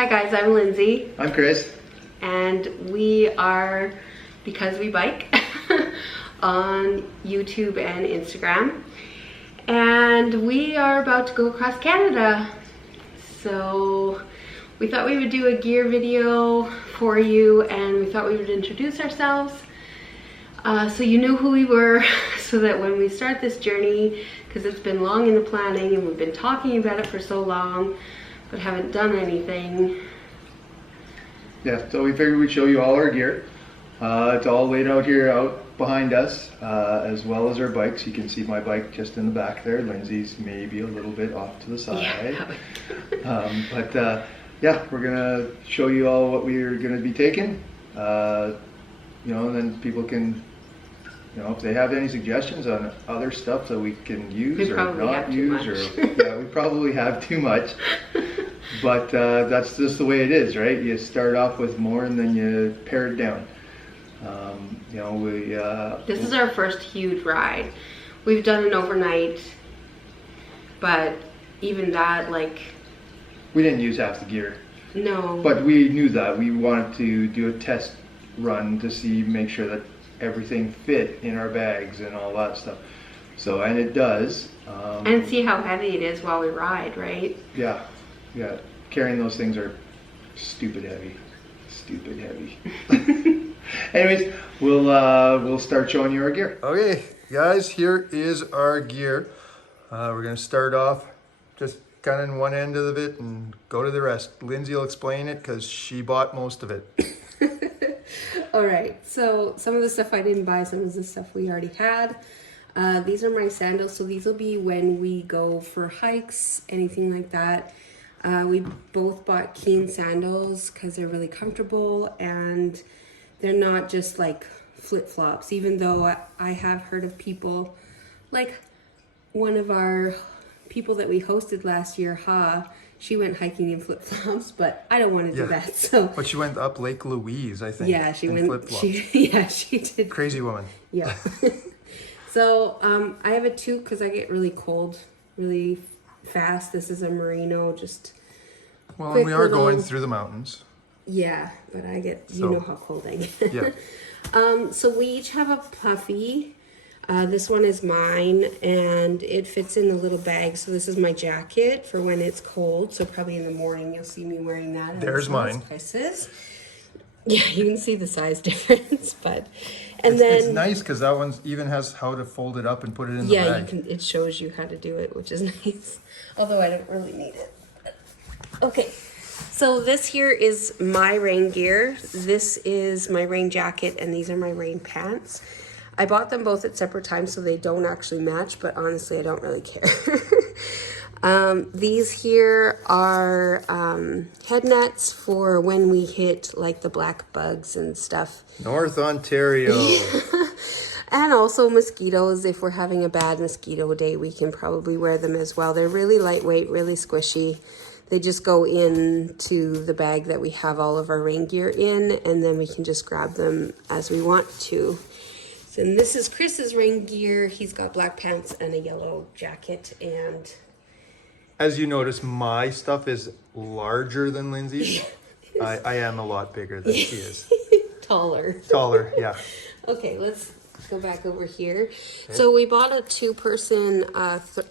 Hi guys, I'm Lindsay. I'm Chris. And we are Because We Bike on YouTube and Instagram. And we are about to go across Canada. So we thought we would do a gear video for you, and we thought we would introduce ourselves so you knew who we were, so that when we start this journey, because it's been long in the planning and we've been talking about it for so long but haven't done anything. Yeah, so we figured we'd show you all our gear. It's all laid out here out behind us, as well as our bikes. You can see my bike just in the back there. Lindsay's maybe a little bit off to the side. Yeah. Yeah, we're gonna show you all what we're gonna be taking. You know, and then people can, you know, if they have any suggestions on other stuff that we can use or not use, or yeah, we probably have too much. But that's just the way it is, right? You start off with more and then you pare it down. You know, this is our first huge ride. We've done an overnight, but even that, like, we didn't use half the gear. No. But we knew that. We wanted to do a test run to see, make sure that everything fit in our bags and all that stuff. So, and it does. And see how heavy it is while we ride, right? Yeah. Yeah, carrying those things are stupid heavy. Stupid heavy. Anyways, we'll start showing you our gear. Okay, guys, here is our gear. We're gonna start off just kind of in one end of it and go to the rest. Lindsay will explain it because she bought most of it. All right, so some of the stuff I didn't buy, some of the stuff we already had. These are my sandals, so these will be when we go for hikes, anything like that. We both bought Keen sandals because they're really comfortable and they're not just like flip-flops, even though I have heard of people, like one of our people that we hosted last year, she went hiking in flip-flops, but I don't want to do that. So, but she went up Lake Louise, I think. Yeah, she went flip-flops. Yeah, she did. Crazy woman. Yeah. So I have a toque because I get really cold really fast. This is a merino, just well, and we are going through the mountains. Yeah, but I get, you know how cold I get. Yeah. So we each have a puffy. This one is mine, and it fits in the little bag. So this is my jacket for when it's cold. So probably in the morning you'll see me wearing that. There's mine. Chris's. Yeah, you can see the size difference, but it's nice because that one even has how to fold it up and put it in the bag. Yeah, it shows you how to do it, which is nice. Although I don't really need it. Okay, so this here is my rain gear. This is my rain jacket, and these are my rain pants. I bought them both at separate times, so they don't actually match, but honestly, I don't really care. These here are head nets for when we hit like the black bugs and stuff. North Ontario. And also mosquitoes. If we're having a bad mosquito day, we can probably wear them as well. They're really lightweight, really squishy. They just go into the bag that we have all of our rain gear in, and then we can just grab them as we want to. So, and this is Chris's rain gear. He's got black pants and a yellow jacket. And as you notice, my stuff is larger than Lindsay's. I am a lot bigger than she is. Taller. Taller, yeah. Okay, let's go back over here. Okay. So we bought a two-person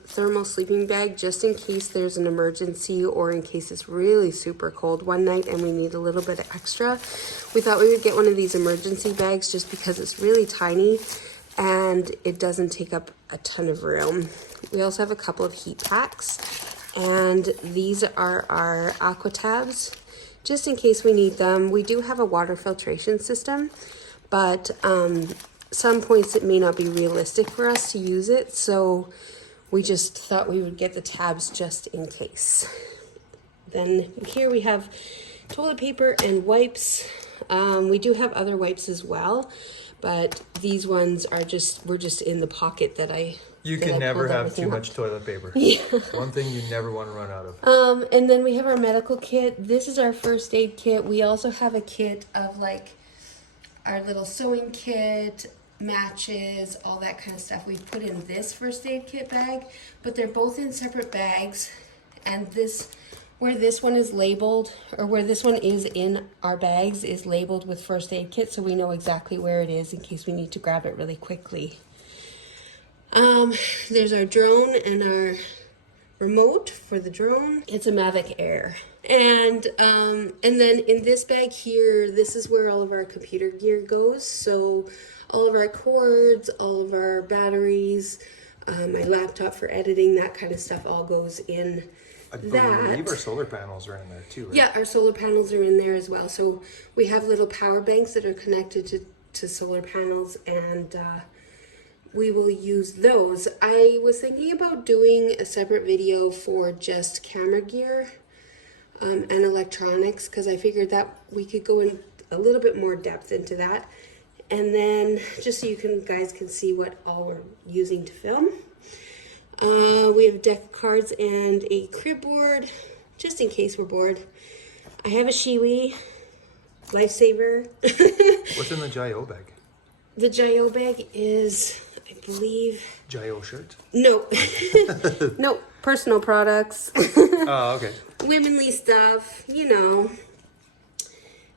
thermal sleeping bag just in case there's an emergency or in case it's really super cold one night and we need a little bit of extra. We thought we would get one of these emergency bags just because it's really tiny and it doesn't take up a ton of room. We also have a couple of heat packs, and these are our aqua tabs just in case we need them. We do have a water filtration system, but some points it may not be realistic for us to use it, so we just thought we would get the tabs just in case. Then here we have toilet paper and wipes. We do have other wipes as well, but these ones are were just in the pocket that I You can never have too much toilet paper. Yeah. One thing you never want to run out of. And then we have our medical kit. This is our first aid kit. We also have a kit of like our little sewing kit, matches, all that kind of stuff. We put in this first aid kit bag, but they're both in separate bags. And this where this one is labeled, or where this one is in our bags, is labeled with first aid kit, so we know exactly where it is in case we need to grab it really quickly. There's our drone and our remote for the drone. It's a Mavic Air. And then in this bag here, this is where all of our computer gear goes. So all of our cords, all of our batteries, my laptop for editing, that kind of stuff all goes in I believe our solar panels are in there too, right? Yeah, our solar panels are in there as well. So we have little power banks that are connected to solar panels, and we will use those. I was thinking about doing a separate video for just camera gear and electronics, because I figured that we could go in a little bit more depth into that. And then just so you guys can see what all we're using to film. We have a deck of cards and a crib board, just in case we're bored. I have a Shiwi, lifesaver. What's in the J.O. bag? The J.O. bag is, I believe... J.O. shirt? No. No, personal products. Oh, okay. Womanly stuff, you know.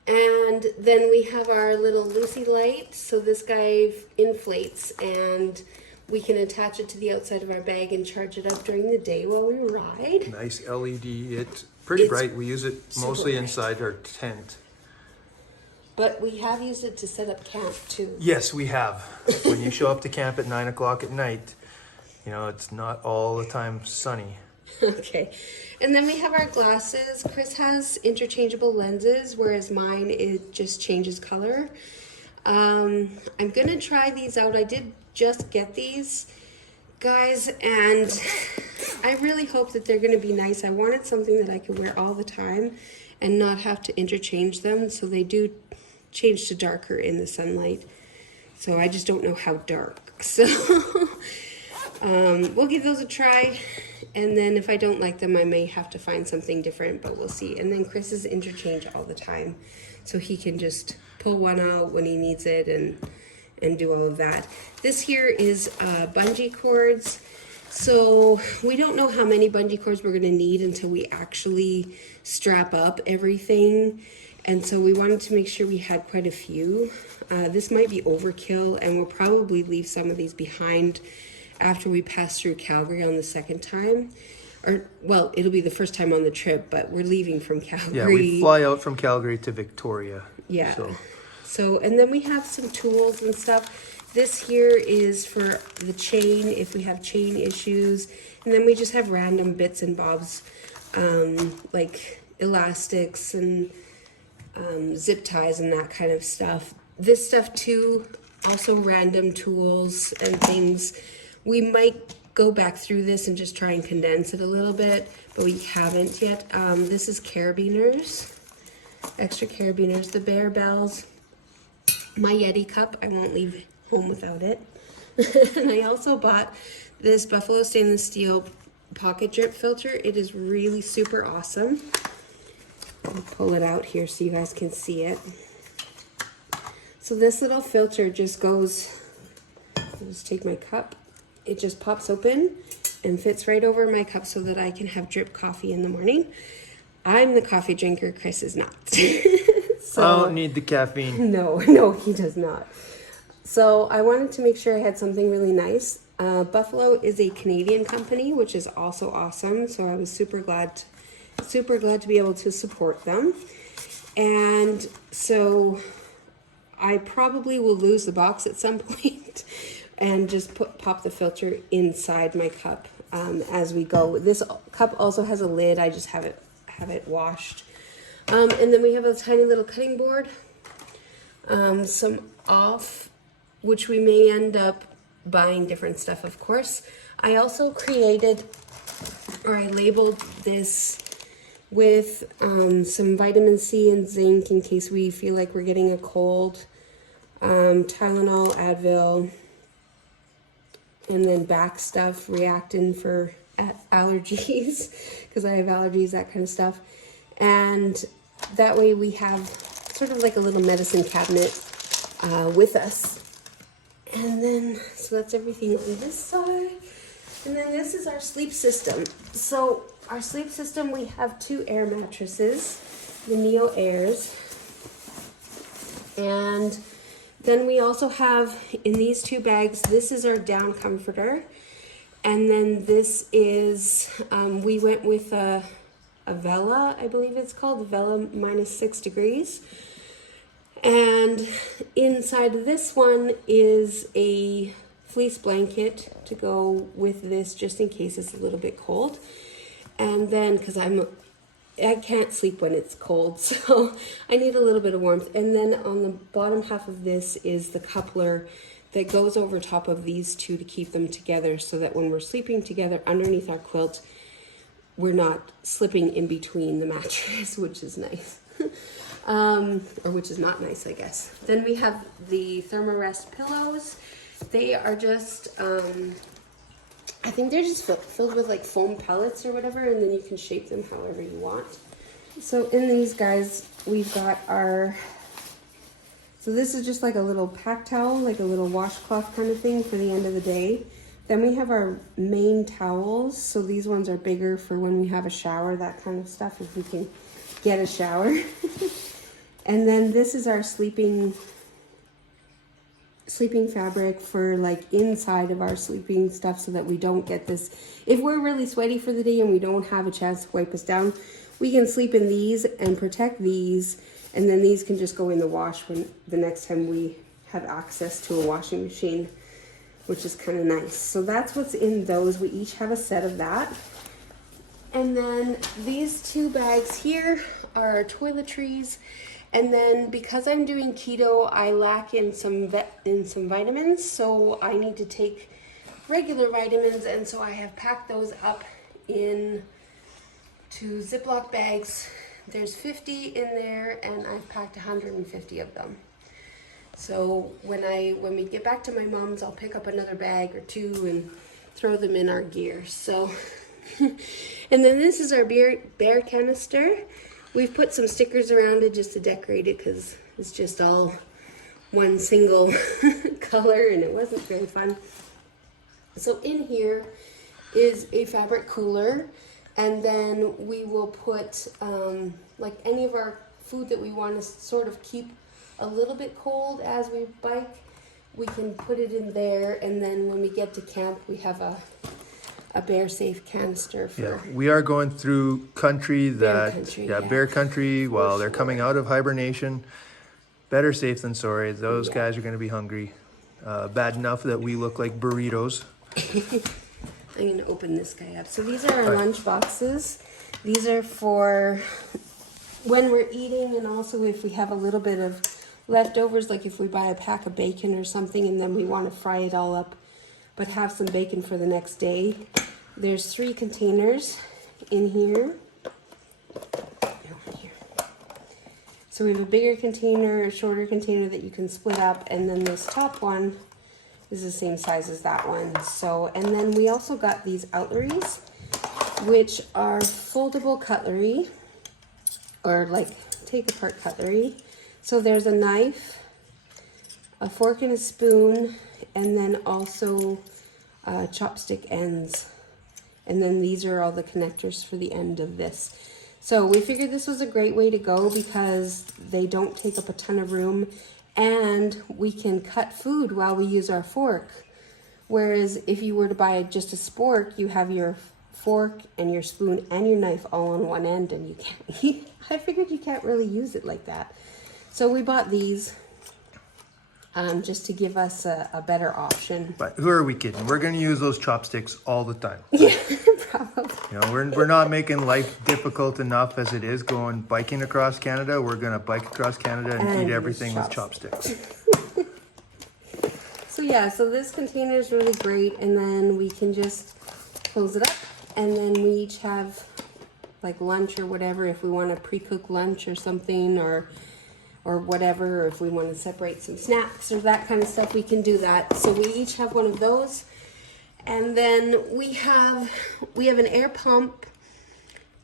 And then we have our little Lucy light. So this guy inflates, and we can attach it to the outside of our bag and charge it up during the day while we ride. Nice LED. It's pretty bright. We use it mostly bright. inside our tent. But we have used it to set up camp too. Yes, we have. When you show up to camp at 9 o'clock at night, you know, it's not all the time sunny. Okay. And then we have our glasses. Chris has interchangeable lenses, whereas mine, it just changes color. I'm going to try these out. I did just get these, guys, and I really hope that they're going to be nice. I wanted something that I could wear all the time and not have to interchange them, so they do change to darker in the sunlight. So I just don't know how dark. So we'll give those a try, and then if I don't like them, I may have to find something different, but we'll see. And then Chris is interchange all the time, so he can just pull one out when he needs it and do all of that. This here is bungee cords. So we don't know how many bungee cords we're going to need until we actually strap up everything. And so we wanted to make sure we had quite a few. This might be overkill, and we'll probably leave some of these behind after we pass through Calgary on the second time. Or, well, it'll be the first time on the trip, but we're leaving from Calgary. Yeah, we fly out from Calgary to Victoria. Yeah. So, and then we have some tools and stuff. This here is for the chain, if we have chain issues. And then we just have random bits and bobs, like elastics and zip ties and that kind of stuff. This stuff too, also random tools and things. We might go back through this and just try and condense it a little bit, but we haven't yet. This is carabiners, extra carabiners, the bear bells, my Yeti cup. I won't leave home without it. And I also bought this Buffalo stainless steel pocket drip filter. It is really super awesome. I'll pull it out here so you guys can see it. So this little filter just goes, I'll just take my cup. It just pops open and fits right over my cup so that I can have drip coffee in the morning. I'm the coffee drinker, Chris is not. So, I don't need the caffeine. No, he does not. So I wanted to make sure I had something really nice. Buffalo is a Canadian company, which is also awesome. So I was super glad to be able to support them. And so I probably will lose the box at some point and just pop the filter inside my cup as we go. This cup also has a lid. I just have it washed. And then we have a tiny little cutting board, some off, which we may end up buying different stuff, of course. I also created, or I labeled this with some vitamin C and zinc in case we feel like we're getting a cold, Tylenol, Advil, and then back stuff, Reactin for allergies, because I have allergies, that kind of stuff. And that way we have sort of like a little medicine cabinet with us. And then, so that's everything on this side. And then this is our sleep system. So our sleep system, we have 2 air mattresses, the Neoairs. And then we also have in these 2 bags, this is our down comforter. And then this is, we went with a Vela, I believe it's called, Vela -6 degrees. And inside of this one is a fleece blanket to go with this, just in case it's a little bit cold. And then, because I can't sleep when it's cold, so I need a little bit of warmth. And then on the bottom half of this is the coupler that goes over top of these 2 to keep them together, so that when we're sleeping together underneath our quilt, we're not slipping in between the mattress, which is nice. Or which is not nice, I guess. Then we have the Thermarest pillows. They are just, I think they're just filled with like foam pellets or whatever, and then you can shape them however you want. So in these guys, we've got our, so this is just like a little pack towel, like a little washcloth kind of thing for the end of the day. Then we have our main towels. So these ones are bigger for when we have a shower, that kind of stuff, if we can get a shower. And then this is our sleeping fabric for like inside of our sleeping stuff, so that we don't get this. If we're really sweaty for the day and we don't have a chance to wipe us down, we can sleep in these and protect these, and then these can just go in the wash when the next time we have access to a washing machine, which is kind of nice. So that's what's in those. We each have a set of that. And then these 2 bags here are our toiletries. And then because I'm doing keto, I lack in some vitamins, so I need to take regular vitamins, and so I have packed those up in 2 Ziploc bags. There's 50 in there, and I've packed 150 of them. So when we get back to my mom's, I'll pick up another bag or 2 and throw them in our gear. So, and then this is our bear canister. We've put some stickers around it just to decorate it, because it's just all one single color and it wasn't very fun. So in here is a fabric cooler, and then we will put like any of our food that we want to sort of keep a little bit cold as we bike. We can put it in there, and then when we get to camp, we have a bear safe canister for. Yeah, we are going through country that, bear country, while they're coming out of hibernation. Better safe than sorry. Those guys are going to be hungry. Bad enough that we look like burritos. I'm going to open this guy up. So these are our lunch boxes. These are for when we're eating, and also if we have a little bit of leftovers, like if we buy a pack of bacon or something and then we want to fry it all up, but have some bacon for the next day. There's 3 containers in here. So we have a bigger container, a shorter container that you can split up, and then this top one is the same size as that one. So, and then we also got these outleries, which are foldable cutlery, or like take apart cutlery. So there's a knife, a fork and a spoon, and then also chopstick ends. And then these are all the connectors for the end of this. So we figured this was a great way to go because they don't take up a ton of room, and we can cut food while we use our fork. Whereas if you were to buy just a spork, you have your fork and your spoon and your knife all on one end, and you can't, I figured you can't really use it like that. So we bought these. Just to give us a better option. But who are we kidding? We're going to use those chopsticks all the time. Yeah, probably. You know, we're not making life difficult enough as it is going biking across Canada. We're going to bike across Canada and eat everything with chopsticks. So yeah, so this container is really great, and then we can just close it up, and then we each have like lunch or whatever, if we want to pre-cook lunch or something, or whatever, or if we want to separate some snacks or that kind of stuff, we can do that. So we each have one of those. And then we have an air pump,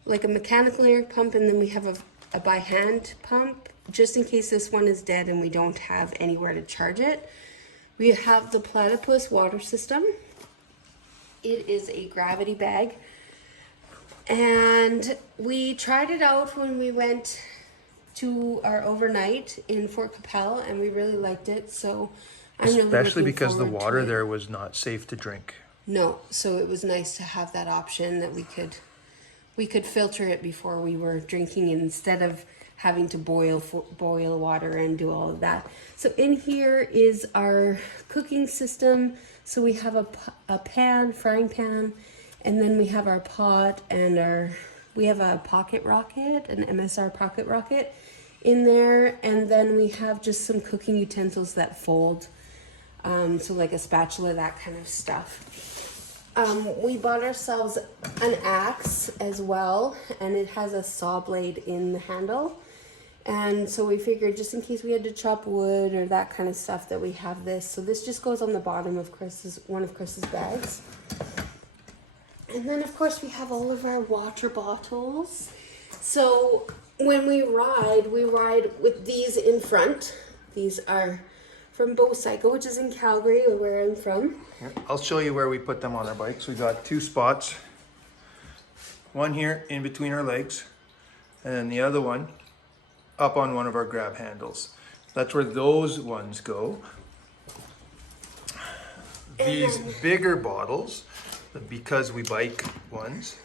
like a mechanical air pump, and then we have a by hand pump, just in case this one is dead and we don't have anywhere to charge it. We have the Platypus water system. It is a gravity bag. And we tried it out when we went to our overnight in Fort Capel, and we really liked it. So I'm really Especially looking because the forward to water it. there was not safe to drink. No, so it was nice to have that option that we could filter it before we were drinking instead of having to boil water and do all of that. So in here is our cooking system. So we have a pan, frying pan, and then we have our pot and we have a pocket rocket, an MSR pocket rocket in there, and then we have just some cooking utensils that fold, so like a spatula, that kind of stuff. We bought ourselves an axe as well, and it has a saw blade in the handle, and so we figured just in case we had to chop wood or that kind of stuff that we have this. So this just goes on the bottom of one of Chris's bags. And then of course we have all of our water bottles. So when we ride with these in front. These are from Bow Cycle, which is in Calgary, where I'm from. I'll show you where we put them on our bikes. We got 2 spots. One here in between our legs, and then the other one up on one of our grab handles. That's where those ones go. These bigger bottles, the because we bike ones.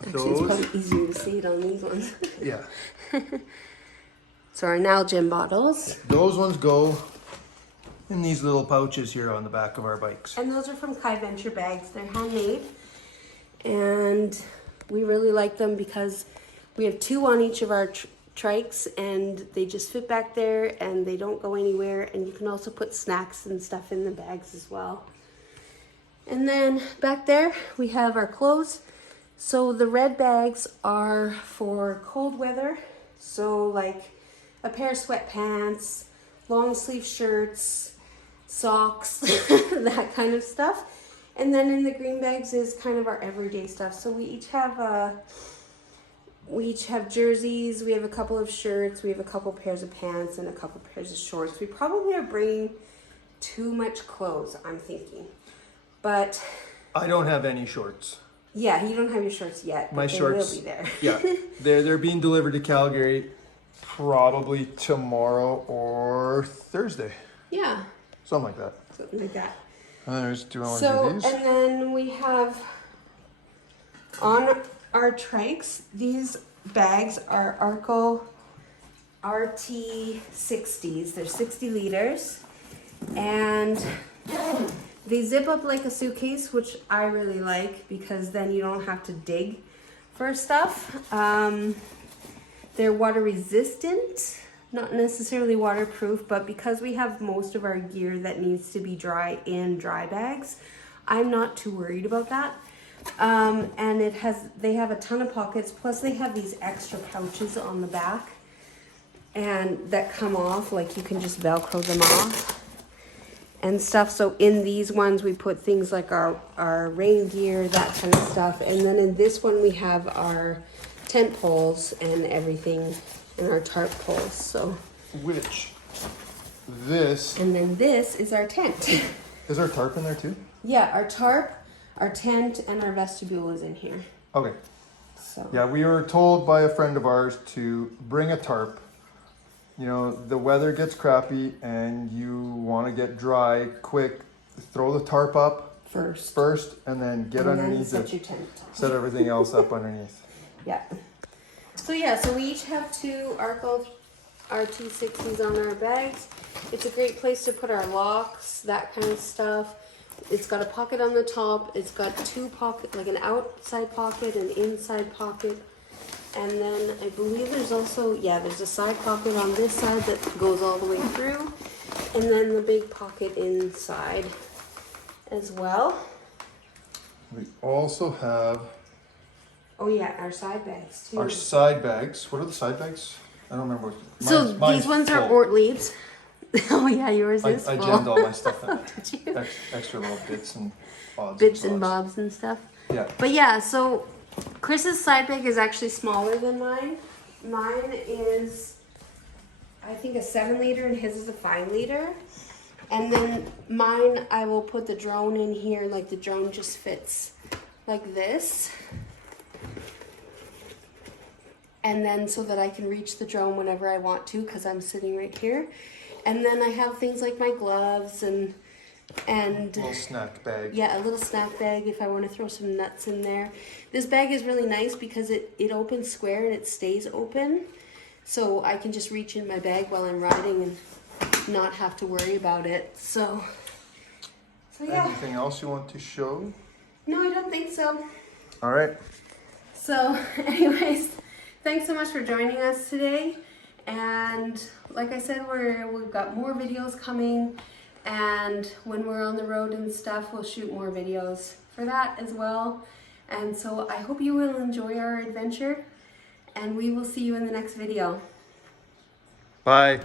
Actually, it's probably easier to see it on these ones. Yeah. So our now gym bottles. Those ones go in these little pouches here on the back of our bikes. And those are from KaiVenture bags. They're handmade. And we really like them because we have 2 on each of our trikes, and they just fit back there and they don't go anywhere. And you can also put snacks and stuff in the bags as well. And then back there we have our clothes. So the red bags are for cold weather. So like a pair of sweatpants, long sleeve shirts, socks, that kind of stuff. And then in the green bags is kind of our everyday stuff. So we each have jerseys, we have a couple of shirts, we have a couple pairs of pants, and a couple pairs of shorts. We probably are bringing too much clothes, I'm thinking. But I don't have any shorts. yeah, you don't have your shorts yet. My shorts will be there. Yeah, they're being delivered to Calgary probably tomorrow or Thursday. Yeah, Something like that. something like that. Do I want to So, do these? and then we have on our trikes, these bags are Arkel RT60s. They're 60 liters. And they zip up like a suitcase, which I really like because then you don't have to dig for stuff. They're water resistant, not necessarily waterproof, but because we have most of our gear that needs to be dry in dry bags, I'm not too worried about that. And they have a ton of pockets, plus they have these extra pouches on the back and that come off, like you can just Velcro them off and stuff. So in these ones we put things like our rain gear, that kind of stuff. And then in this one we have our tent poles and everything, and our tarp poles. So And then this is our tent. is our tarp in there too? Yeah, our tarp, our tent, and our vestibule is in here. Okay. So Yeah, we were told by a friend of ours to bring a tarp. You know, the weather gets crappy and you want to get dry quick. Throw the tarp up first and then get underneath set it. your tent. Set everything else up underneath. Yeah. So yeah, so we each have 2 Arkel RT60s on our bags. It's a great place to put our locks, that kind of stuff. It's got a pocket on the top. It's got 2 pockets, like an outside pocket and inside pocket. And then I believe there's also, there's a side pocket on this side that goes all the way through. And then the big pocket inside as well. We also have Oh yeah, our side bags too. our side bags. What are the side bags? I don't remember. So these ones are Ortlieb's. Oh yeah, yours is I full. jammed all my stuff in. Did you? Extra little bits and bobs. Bits and bobs and stuff. Yeah. But yeah, so Chris's side bag is actually smaller than mine. Mine is, I think, a 7 liter and his is a 5 liter. And then mine, I will put the drone in here. Like the drone just fits like this. and then so that I can reach the drone whenever I want to, because I'm sitting right here. And then I have things like my gloves and Little snack bag. yeah, a little snack bag if I want to throw some nuts in there. This bag is really nice because it opens square and it stays open. So I can just reach in my bag while I'm riding and not have to worry about it. So yeah. Anything else you want to show? No, I don't think so. All right. So anyways, thanks so much for joining us today. And like I said, we've got more videos coming. And when we're on the road and stuff, we'll shoot more videos for that as well. And so I hope you will enjoy our adventure, and we will see you in the next video. Bye.